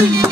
you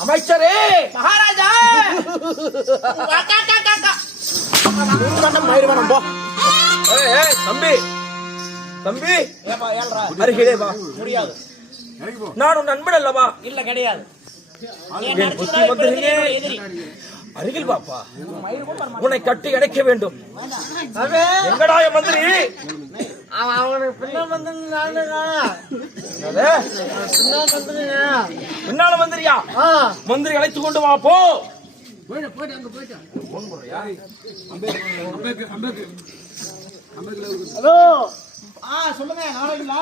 அமைச்சரே! மகாராஜா! போ. தம்பி. தம்பி. அருகிலே வா. முடியாது. நான் உன் நண்பன் அல்லவா? இல்ல கிடையாது. நீ என் நினைச்சுதான் புத்தி இப்ப வந்ததுங்க. இருக்கிற எதிரி. அருகில் வாப்பா. உன்னை கட்டி அடைக்க வேண்டும். அவன் எங்கடா என் மந்திரி? அவன் அவனுக்கு பின்ன வந்து நானு என்னது? பின்ன வந்து பின்னால மந்திரியா மந்திரி அழைத்து கொண்டு வா போ. ஹலோ. ஆ சொல்லுங்க நாளைக்குல